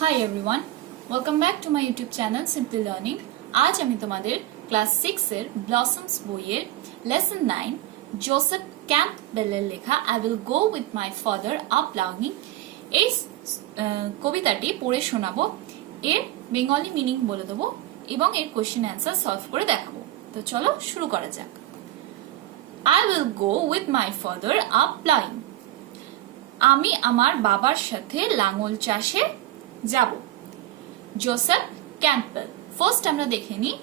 Hi everyone, welcome back to my YouTube channel Simply Learning. আজ আমি তোমাদের class 6 এর ব্লসমস বইয়ের লেসন 9 জোসেফ ক্যাম্পবেলের লেখা I will go with my father a-ploughing এই কবিতাটি পড়ে শোনাবো। এর বেঙ্গলি মিনিং বলে দেবো এবং এর কোশ্চেন অ্যান্সার সলভ করে দেখাবো। তো চলো শুরু করা যাক। I will go with my father a-ploughing। আমি আমার বাবার সাথে লাঙল চাষে যাব। Joseph Campbell. ফার্স্ট আমরা দেখে নিই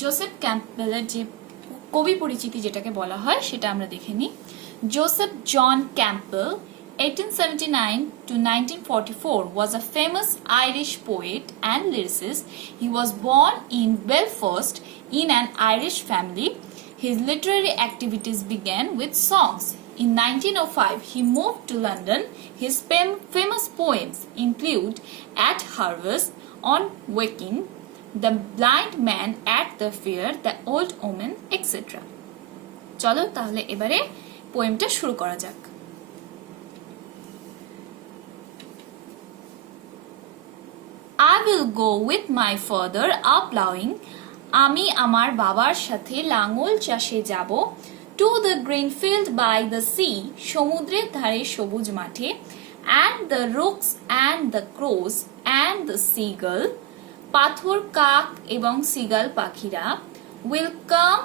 জোসেফ ক্যাম্পবেলের যে কবি পরিচিতি যেটাকে বলা হয় সেটা আমরা দেখে নিই। Joseph John Campbell 1879 to 1944 was a famous Irish poet and lyricist. He was born in Belfast in an Irish family. His literary activities began with songs. In 1905, he moved to London. His famous poems include At Harvest, On Waking, The Blind Man at the Fair, The Old Woman, etc. চলো তাহলে এবারে পোয়েমটা শুরু করা যাক। I will go with my father a-ploughing. আমি আমার বাবার সাথে লাঙল চাষে যাব। To the green field by the sea, সমুদ্রের ধারে সবুজ মাঠে, and the rooks and the crows and the seagull, পাথর কাক এবং সিগাল পাখিরা, will come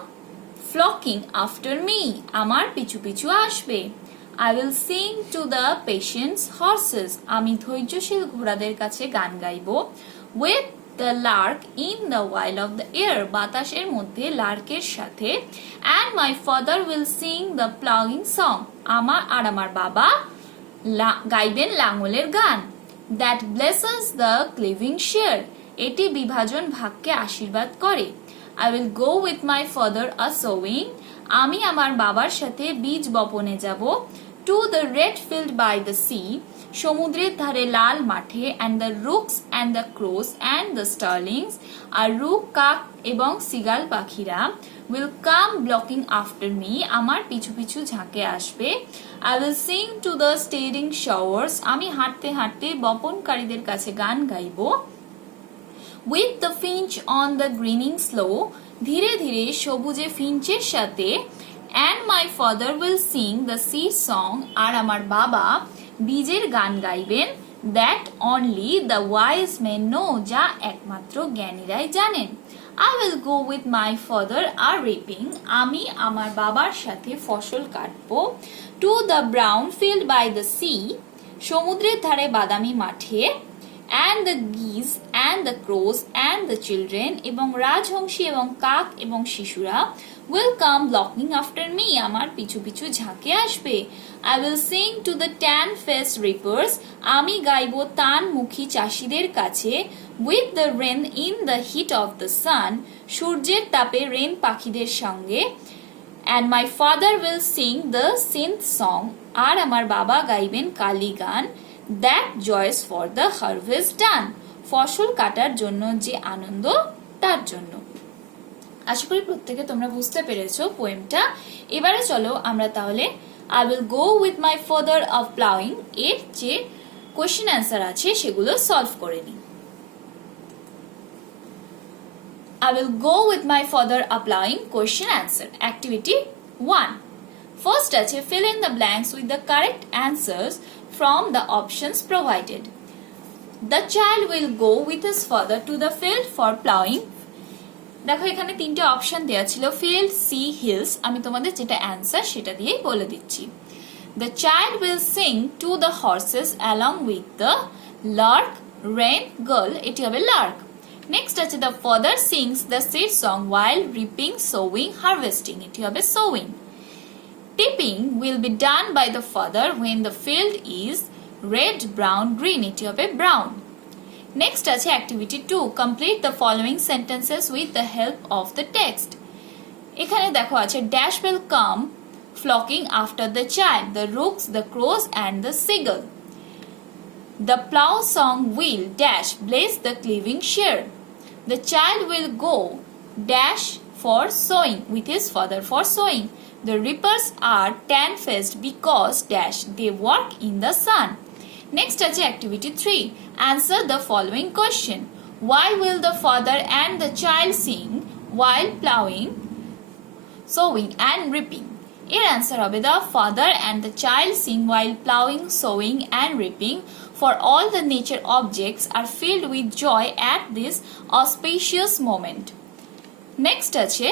flocking after me, আমার পিছু পিছু আসবে। I will sing to the patient horses, আমি ধৈর্যশীল ঘোড়াদের কাছে গান গাইব। With the lark in the while of the air, বাতাসের মধ্যে লার্কের সাথে, and my father will sing the ploughing song, আমার বাবা গাইবেন লাঙলের গান। That blesses the cleaving share, এটি বিভাজন ভাগকে আশীর্বাদ করে। I will go with my father a-sowing, আমি আমার বাবার সাথে বীজ বপনে যাব। To the red field by the sea, সমুদ্রের ধারে লাল মাঠে, and the rooks and the crows and the starlings, আর রুক কাক এবং সিগাল পাখিরা, will come blocking after me, আমার পিছু পিছু ঝাঁকে আসবে। I will sing to the staring showers, আমি হাঁটতে হাঁটতে বপনকারীদের কাছে গান গাইব। With the finch on the greening slow, ধীরে ধীরে সবুজে ফিঞ্চের সাথে, and my father will sing the seed song, আর আমার বাবা বীজের গান গাইবেন। That only the wise men know, যা একমাত্র জ্ঞানীরাই জানেন। I will go with my father a-reaping, আমি আমার বাবার সাথে ফসল কাটব। To the brown field by the sea, সমুদ্রের ধারে বাদামি মাঠে, and the geese and the crows and the children, এবং রাজহংসী এবং কাক এবং শিশুরা, will come blocking after me, আমার পিছু পিছু ঝাঁকে আসবে। I will sing to the tan-faced reapers, আমি গাইব তানমুখী চাষীদের কাছে। With the wren in the heat of the sun, সূর্যের তাপে রেন পাখিদের সঙ্গে। And my father will sing the synth song, আর আমার বাবা গাইবেন কালী গান। That joys for the harvest done, ফসল কাটার জন্য যে আনন্দ তার জন্য। আশা করি প্রত্যেকে তোমরা বুঝতে পেরেছো পোয়েমটা। এবারে চলো আমরা তাহলে I will go with my father a-ploughing এর যে কোশ্চেন অ্যান্সার আছে সেগুলো সলভ করে নিই। I will go with my father a-ploughing question answer. Activity 1. First আছে fill in the blanks with the correct answers from the options provided. The child will go with his father to the field for ploughing. দেখো এখানে তিনটে option দেওয়া ছিল, field, sea, hills। আমি তোমাদের যেটা answer সেটা দিয়েই বলে দিচ্ছি। The child will sing to the horses along with the lark, wren, gull, এটি হবে lark। নেক্সট আছে the father sings the seed song while reaping, sowing, harvesting, এটি হবে sowing। Tipping will be done by the father when the field is red, brown, green, এটি হবে brown। Next আছে activity 2. Complete the following sentences with the help of the text. এখানে দেখো আছে dash will come flocking after the child, the rooks, the crows and the seagull. The plough song will dash bless the cleaving share. The child will go dash for sowing with his father for sowing. The reapers are tan-faced because dash they work in the sun. Next আছে activity 3. Answer the following question. Why will the father and the child sing while ploughing, sowing and reaping? এর answer হবে the father and the child sing while ploughing, sowing and reaping, for all the nature objects are filled with joy at this auspicious moment. Next আছে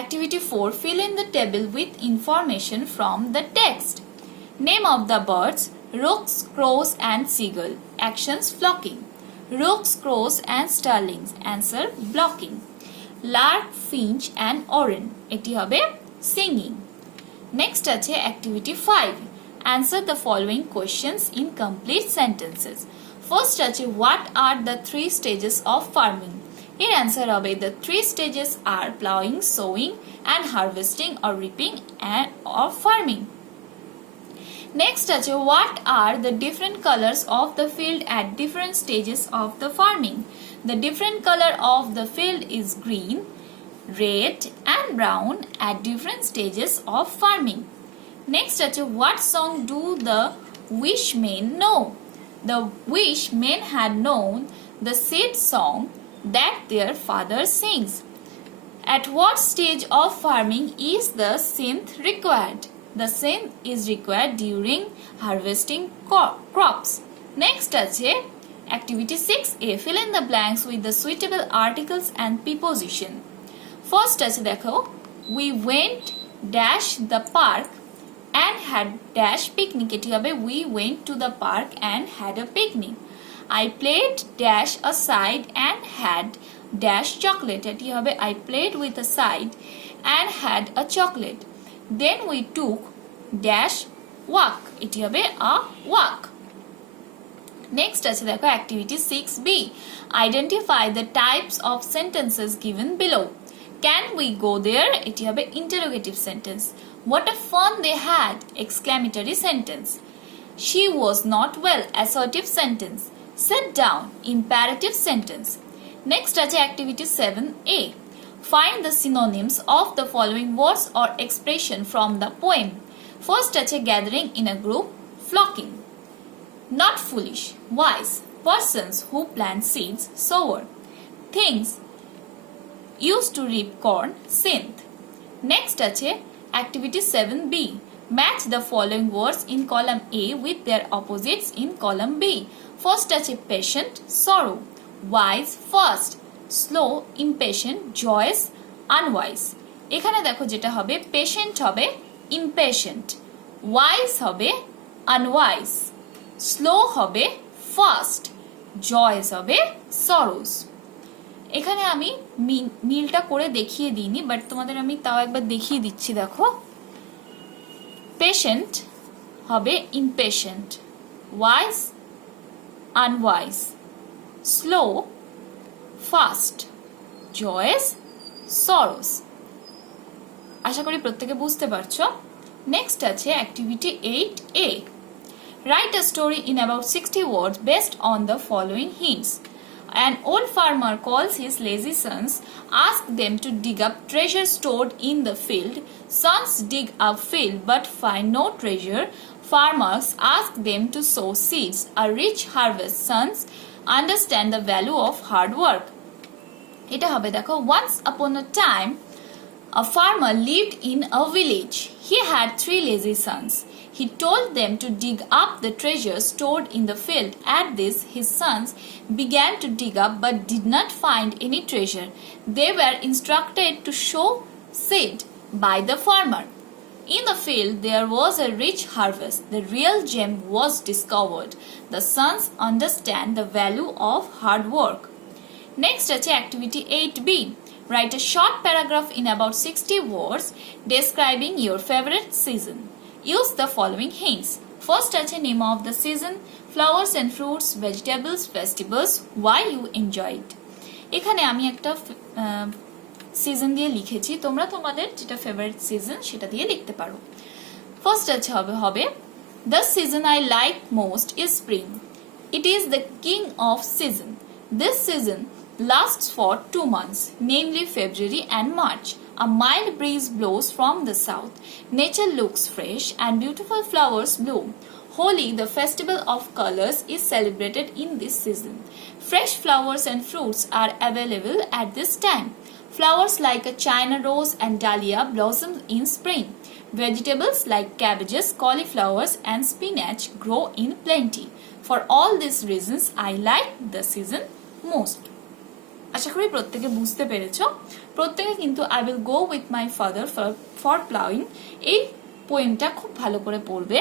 activity 4. Fill in the table with information from the text. Name of the birds: rooks, crows and seagull. Actions: flocking. Rooks, crows and starlings. Answer: blocking. Lark, finch and oren. এটি হবে singing. Next আছে activity 5. Answer the following questions in complete sentences. First আছে what are the 3 stages of farming? এর answer হবে the 3 stages are ploughing, sowing and harvesting or reaping or farming. Next আছে what are the different colors of the field at different stages of the farming? The different color of the field is green, red and brown at different stages of farming. Next আছে what song do the wish men know? The wish men had known the said song that their father sings. At what stage of farming is the synth required? The synth is required during harvesting crops. Next আছে activity 6a. Fill in the blanks with the suitable articles and preposition. First আছে দেখো, we went dash the park and had dash picnic. এটি হবে we went to the park and had a picnic. I played dash a side and had dash chocolate. এটি হবে I played with a side and had a chocolate. Then we took dash walk. এটি হবে a walk. Next আছে দেখো activity 6b. Identify the types of sentences given below. Can we go there? এটি হবে interrogative sentence. What a fun they had! Exclamatory sentence. She was not well. Assertive sentence. Sit down. Imperative sentence. Next আছে activity 7a. Find the synonyms of the following words or expression from the poem. First আছে gathering in a group, flocking. Not foolish, wise. Persons who plant seeds, sower. Things used to reap corn, synth. Next আছে activity 7b. Match the following words in column A with their opposites in column B. First আছে patient, sorrow. Wise, fast. Slow, impatient. Joyous, unwise. এখানে দেখো যেটা হবে patient হবে impatient, wise হবে unwise, slow হবে fast, joyous হবে sorrows. এখানে আমি মিলটা করে দেখিয়ে দিইনি, বাট তোমাদের আমি তাও একবার দেখিয়ে দিচ্ছি। দেখো, পেশেন্ট হবে impatient, wise unwise, slow fast, joyous sorrows. আশা করি প্রত্যেকে বুঝতে পারছো। নেক্সট আছে activity 8a. Write a story in about 60 words based on the following hints. An old farmer calls his lazy sons, ask them to dig up treasure stored in the field. Sons dig up field but find no treasure. Farmers ask them to sow seeds. A rich harvest. Sons understand the value of hard work. এটা হবে দেখো, once upon a time a farmer lived in a village. He had 3 lazy sons. He told them to dig up the treasure stored in the field. At this, his sons began to dig up but did not find any treasure. They were instructed to sow seed by the farmer. In the field, there was a rich harvest. The real gem was discovered. The sons understand the value of hard work. Next আছে activity 8b. Write a short paragraph in about 60 words describing your favorite season. Use the following hints. First আছে name of the season, flowers and fruits, vegetables, festivals, why you enjoy it. এখানে আমি একটা season দিয়ে লিখেছি, তোমরা তোমাদের যেটা favourite season সেটা দিয়ে লিখতে পারো। ফার্স্ট আছে হবে the season I like most is spring. It is the king of season. This season lasts for 2 months, namely February and March. A mild breeze blows from the south. Nature looks fresh and beautiful flowers bloom. Holi, the festival of colors, is celebrated in this season. Fresh flowers and fruits are available at this time. Flowers like a China rose and dahlia blossom in spring. Vegetables like cabbages, cauliflowers and spinach grow in plenty. For all these reasons, I like the season most. আশা করি প্রত্যেকে বুঝতে পেরেছো। প্রত্যেকে কিন্তু I will go with my father for plowing এই পোয়েমটা খুব ভালো করে পড়বে।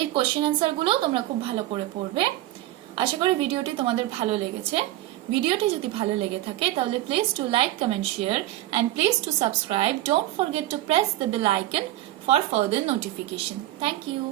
এর কোশ্চেন অ্যান্সার গুলো তোমরা খুব ভালো করে পড়বে। আশা করি ভিডিওটি তোমাদের ভালো লেগেছে। ভিডিওটি যদি ভালো লেগে থাকে তাহলে please to like, comment, share and please to subscribe. Don't forget to press the bell icon for further notification. Thank you.